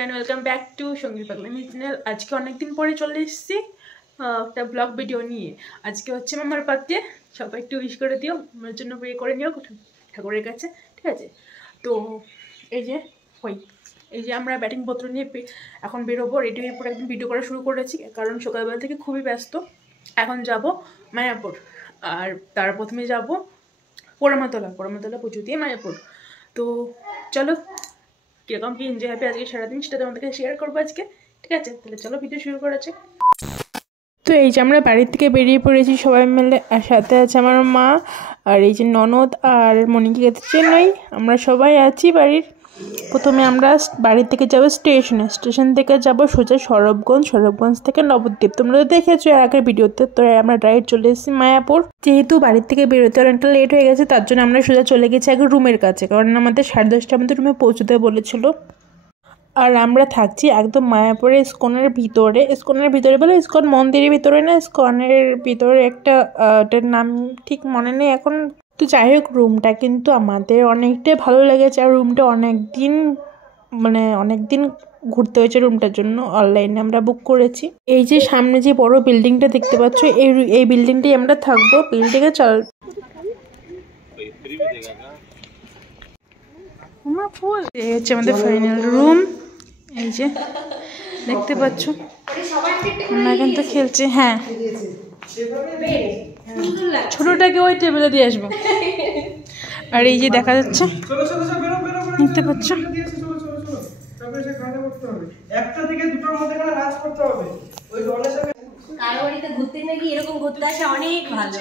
Welcome back to সঙ্গীত পাগলামি channel. আজকে অনেকদিন পরে চলে এসেছি একটা ব্লগ ভিডিও নিয়ে। আজকে হচ্ছে আমার বার্থডে, সবাই একটু উইশ করে দিও, আমার জন্য প্রে করে নিও ঠাকুরের কাছে, ঠিক আছে? তো এই যে আমরা ব্যাটিং পত্র নিয়ে এখন বেরোবো, রেডি হয়ে পরে একদম ভিডিও করা শুরু করেছি, কারণ সকালবেলা থেকে খুবই ব্যস্ত। এখন যাব মায়াপুর, আর তার প্রথমে যাব পোড়ামাতলা পুজো দিয়ে মায়াপুর। তো চলো কিরকম কি এনজয় হবে আজকে সারাদিন সেটা তোমাদেরকে শেয়ার করবো আজকে, ঠিক আছে? তাহলে চলো ভিডিও শুরু করা যাক। তো এই যে আমরা বাড়ির থেকে বেরিয়ে পড়েছি সবাই মিলে, আর সাথে আছে আমার মা আর এই যে ননদ আর মনিকে চেন্নাই, আমরা সবাই আছি বাড়ির। প্রথমে আমরা বাড়ি থেকে যাবো স্টেশন থেকে যাব সোজা সরবগঞ্জ থেকে নবদ্বীপ। তোমরা তো দেখেছো এর আগের ভিডিওতে। তো আমরা ডাইরেক্ট চলে এসেছি মায়াপুর। যেহেতু বাড়ির থেকে বেরোতে অনেকটা লেট হয়ে গেছে, তার জন্য আমরা সোজা চলে গেছি আগে রুমের কাছে, কারণ আমাদের 10:30টার মধ্যে রুমে পৌঁছতে বলেছিল। আর আমরা থাকছি একদম মায়াপুরে ইস্কনের ভিতরে বলে ইস্কন মন্দিরের ভিতরে না, ইস্কনের ভিতরে একটা ওটার নাম ঠিক মনে নেই এখন। তো যাই হোক, রুমটা কিন্তু আমাদের অনেকটাই ভালো লেগেছে, আর রুমটা অনেকদিন ঘুরতে হয়েছে রুমটার জন্য। অনলাইনে আমরা বুক করেছি। এই যে সামনে যে বড় বিল্ডিংটা দেখতে পাচ্ছ, এই বিল্ডিংটাই আমরা থাকবো। বিল্ডিংয়ে এই হচ্ছে আমাদের ফাইনাল রুম। এই যে দেখতে পাচ্ছ, আমরা কিন্তু খেলছি। হ্যাঁ, ছোটটাকে ওই টেবিলে দিয়ে আসবো। আর এই যে দেখা যাচ্ছে, দেখতে পাচ্ছ, এরকম ঘুরতে আসা অনেক ভালো।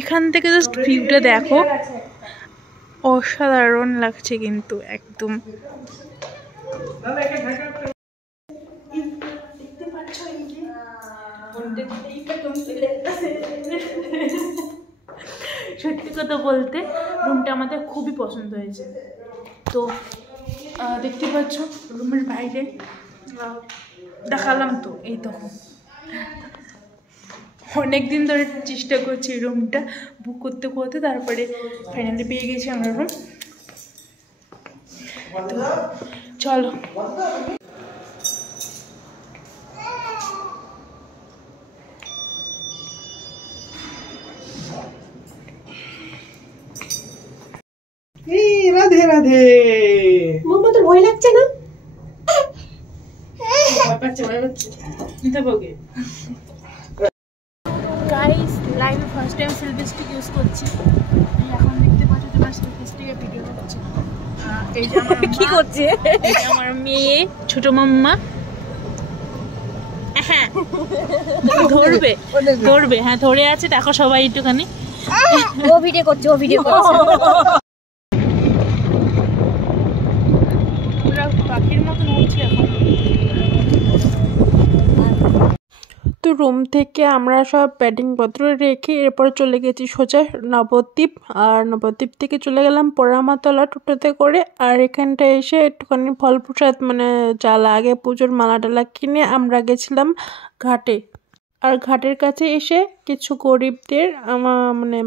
এখান থেকে জাস্ট ভিউটা দেখো, অসাধারণ লাগছে কিন্তু একদম। সত্যি কথা বলতে রুমটা আমাদের খুবই পছন্দ হয়েছে। তো দেখতে পাচ্ছ রুমের বাইরে দেখালাম তো, এই তখন অনেকদিন ধরে চেষ্টা করছি রুমটা বুক করতে, তারপরে ফাইনালি পেয়ে গেছি আমরা রুম। তো চলো রাধে রাধে। মোমো তো ভয় লাগছে না? গাইস, লাইভে first time selfie stick use করছি। এখন দেখতে পাচ্ছ তোমার সেলফি স্টিকে ভিডিও করছি। এই যে আমার কি করছে? এই যে আমার মেয়ে ছোট মাম্মা। হ্যাঁ ধরবে, হ্যাঁ ধরে আছে, দেখো সবাই একটুখানি। ও ভিডিও করছে। পাখির মতন উঠছে এখন। তো রুম থেকে আমরা সব ব্যাটিংপত্র রেখে এরপর চলে গেছি সোজা নবদ্বীপ। আর নবদ্বীপ থেকে চলে গেলাম পোড়ামাতলা টোটোতে করে। আর এখানটায় এসে একটুখানি ফল প্রসাদ যা লাগে পুজোর মালা টালা কিনে আমরা গেছিলাম ঘাটে। আর ঘাটের কাছে এসে কিছু গরিবদের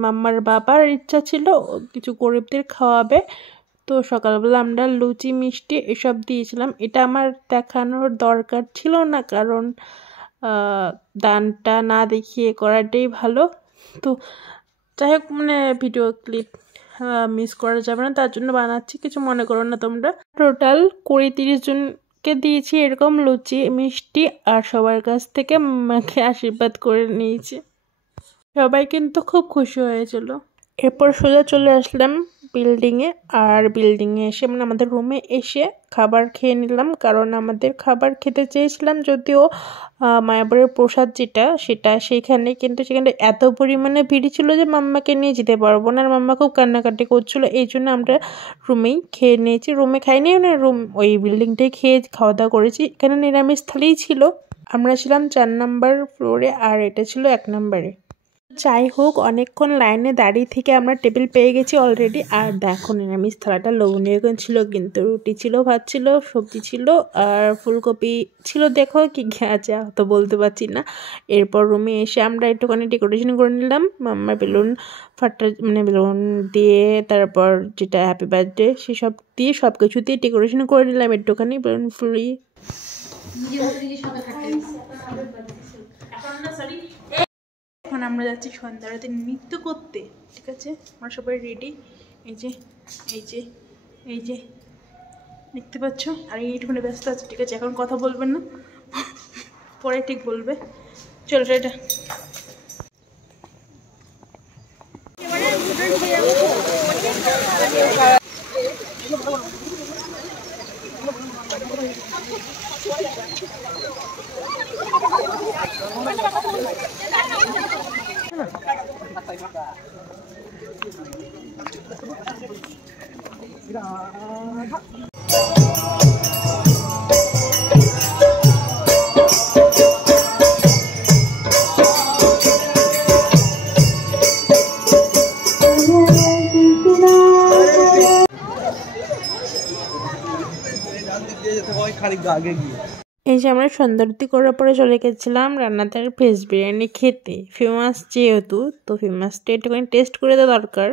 মাম্মার বাবার ইচ্ছা ছিল কিছু গরিবদের খাওয়াবে। তো সকালবেলা আমরা লুচি মিষ্টি এসব দিয়েছিলাম। এটা আমার দেখানোর দরকার ছিল না, কারণ দানটা না দেখিয়ে করাটাই ভালো। তো যাই হোক, ভিডিও ক্লিপ মিস করা যাবে না, তার জন্য বানাচ্ছি, কিছু মনে করো না তোমরা। টোটাল 20-30 জনকে দিয়েছি এরকম লুচি মিষ্টি, আর সবার কাছ থেকে মাকে আশীর্বাদ করে নিয়েছি। সবাই কিন্তু খুব খুশি হয়েছিল। এরপর সোজা চলে আসলাম বিল্ডিংয়ে। আর বিল্ডিংয়ে এসে আমাদের রুমে এসে খাবার খেয়ে নিলাম, কারণ আমাদের খাবার খেতে চেয়েছিলাম, যদিও মায়াপুরের প্রসাদ সেটা সেখানে, কিন্তু সেখানে এত পরিমাণে ভিড় ছিল যে মাম্মাকে নিয়ে যেতে পারবো না। আর মাম্মা খুব কান্নাকাটি করছিলো, এই জন্য আমরা রুমেই খেয়ে নিয়েছি। রুমে খাইনি, ওই বিল্ডিংটাই খাওয়া দাওয়া করেছি। এখানে নিরামিষ থালিই ছিল। আমরা ছিলাম 4 নম্বর ফ্লোরে, আর এটা ছিল 1 নম্বরে। যাই হোক, অনেকক্ষণ লাইনে দাঁড়িয়ে থেকে আমরা টেবিল পেয়ে গেছি অলরেডি। আর দেখো নিরামিষ থালাটা লোভনীয় ছিল, কিন্তু রুটি ছিল, ভাত ছিল, সবজি ছিল আর ফুলকপি ছিল। দেখো কি আছে তো বলতে পারছি না। এরপর রুমে এসে আমরা একটুখানি ডেকোরেশন করে নিলাম, আমরা বেলুন ফাটা মানে বেলুন দিয়ে, তারপর যেটা হ্যাপি বার্থডে সেসব দিয়ে সব কিছু দিয়ে ডেকোরেশন করে নিলাম একটুখানি বেলুন ফুলিয়ে। এখন আমরা যাচ্ছি সন্ধ্যারাতে নৃত্য করতে, ঠিক আছে? আমরা সবাই রেডি। এই যে এই যে এই যে দেখতে পাচ্ছ। আর এইটুকুনি ব্যস্ত আছে, ঠিক আছে? এখন কথা বলবেন না, পরে ঠিক বলবে। চলো এটা এই যে আমরা সন্ধ্যারতি করার পরে চলে গেছিলাম রান্নাদার ভেজ বিরিয়ানি খেতে, ফেমাস যেহেতু, তো ফেমাসটা একটুখানি টেস্ট করে দেওয়া দরকার।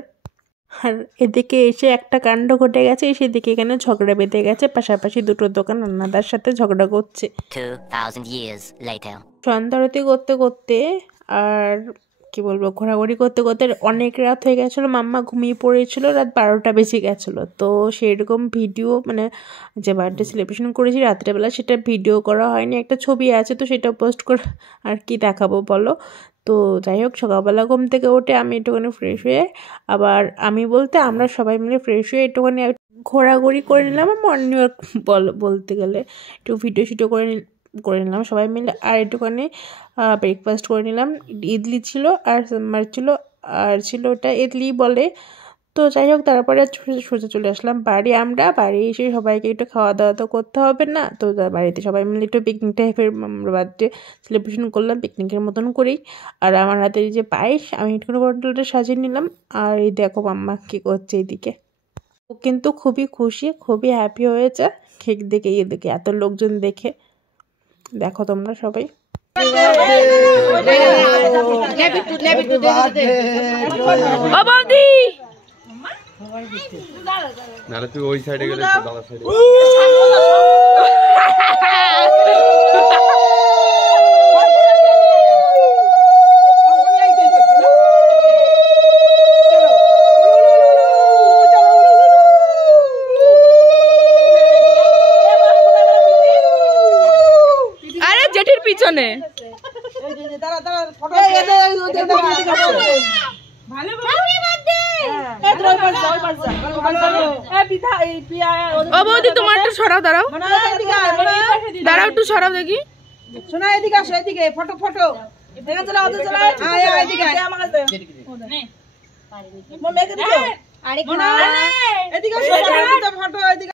আর এদিকে এসে একটা কাণ্ড ঘটে গেছে, সেদিকে এখানে ঝগড়া বেঁধে গেছে, পাশাপাশি দুটো দোকান রান্নাদার সাথে ঝগড়া করছে 2000 years later. সন্ধ্যারতি করতে করতে আর কি বলবো, ঘোরাঘুরি করতে করতে অনেক রাত হয়ে গেছিলো। মাম্মা ঘুমিয়ে পড়েছিল, রাত 12টা বেজে গেছিলো। তো সেরকম ভিডিও মানে যে বার্থডে সেলিব্রেশন করেছি রাত্রেবেলা, সেটা ভিডিও করা হয়নি। একটা ছবি আছে, তো সেটা পোস্ট করে আর কি দেখাবো বলো। তো যাই হোক, সকালবেলা ঘুম থেকে উঠে আমি একটুখানি ফ্রেশ হয়ে, আবার আমি বলতে আমরা সবাই মিলে ফ্রেশ হয়ে একটুখানি ঘোরাঘুরি করে নিলাম, মর্নিং ওয়াক বলতে গেলে একটু ভিডিও শিডিও করে নিলাম সবাই মিলে। আর একটুখানি ব্রেকফাস্ট করে নিলাম। ইডলি ছিল আর সাম্বার ছিল, আর ছিল ওটা ইডলি বলে। তো যাই হোক, তারপরে সোজা চলে আসলাম বাড়ি। আমরা বাড়ি এসে সবাইকে একটু খাওয়া দাওয়া তো করতে হবে না, তো বাড়িতে সবাই মিলে একটু পিকনিক টাইপের আমরা বার্থডে সেলিব্রেশন করলাম, পিকনিকের মতন করেই। আর আমার হাতে এই যে পায়েস, আমি একটু বটলটা সাজিয়ে নিলাম। আর এই দেখো মাম্মা কী করছে এইদিকে। ও কিন্তু খুবই খুশি, খুবই হ্যাপি হয়েছে কেক দেখে, এদিকে এত লোকজন দেখে। দেখো তোমরা সবাই। নাহলে তুই ওই সাইডে গেলে দাদা সাইডে। আরে জেঠির পিছনে তোমার একটু সরাও, দাঁড়াও দাঁড়াও, একটু সরাও দেখি। শোনা এদিকে আসো, এদিকে ফটো ফটো এদিকে চলে ওদিকে চলে আয় আয় এদিকে আমার কাছে নে মো মেকে দিও আরে এদিকে আসো, ফটো এদিকে।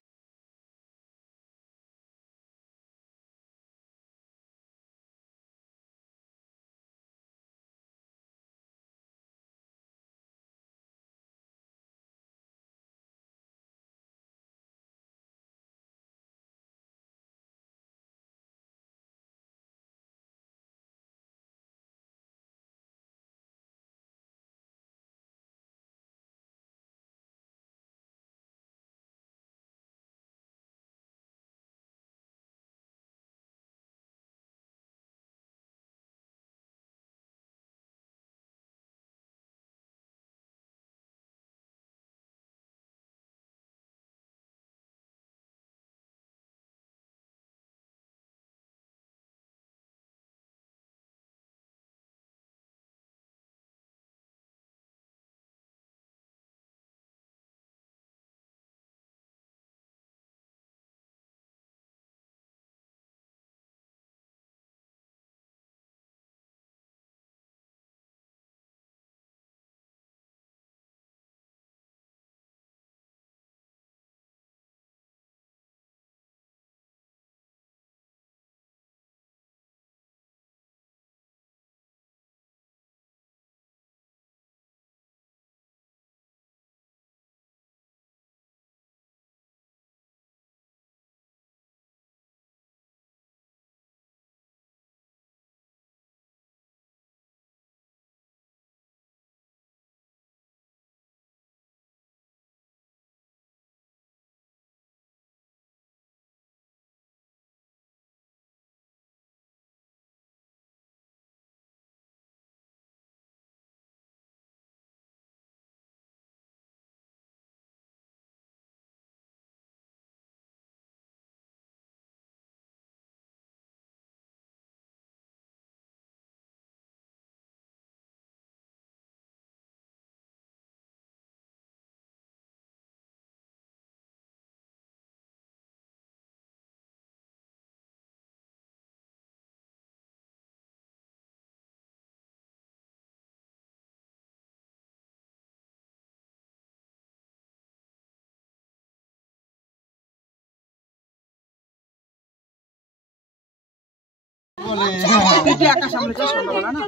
তুই একা সামলে চল সন্ধ্যাবেলা না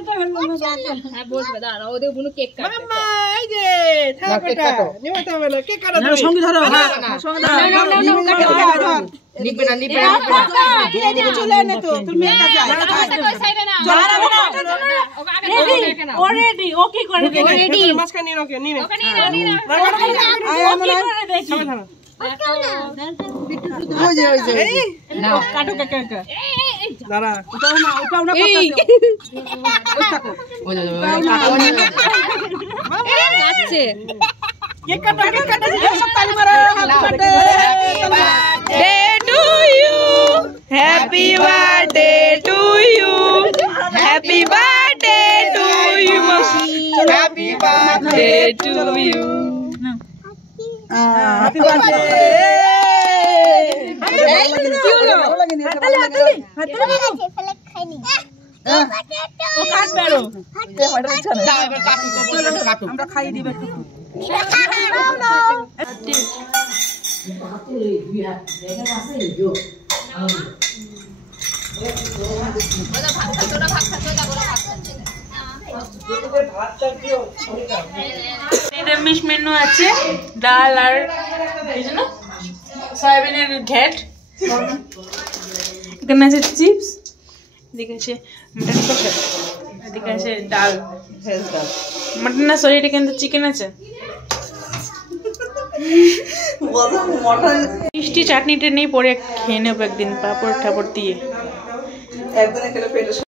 হ্যাঁ বসবে দাঁড়া ওদের বুনু কেক কাটবে মাম্মা এই যে থাকটা নিমতে হবে কেক কাটা দাও সঙ্গে ধরো সঙ্গে ধরো লিখবে না তুই এদিকে চলে এনে তো তুমি একা যাও অলরেডি ও কি করে রেডি মাসকা নিয়ে ওকে নিয়ে ওই যে না কাটো কেক দাঁড়া ওটাও না এই ওই থাকো ওই যাচ্ছে কেক কাটা সব তালি মারো happy birthday to you happy birthday to you happy birthday to you happy birthday to you happy birthday কি হলো ও কাট বেরো আমরা খাইয়ে দিবে নিরামিষ মেনু আছে ডাল আর এই জন্য সয়াবিনের ঘ্যাট, এখানে আছে চিপস, এদিকে আছে মাটন কষা, এদিকে আছে ডাল মাটন না সরি এটা কিন্তু চিকেন আছে, মিষ্টি চাটনিটা নেই পরে খেয়ে নেবো একদিন পাঁপড় ঠাপড় দিয়ে।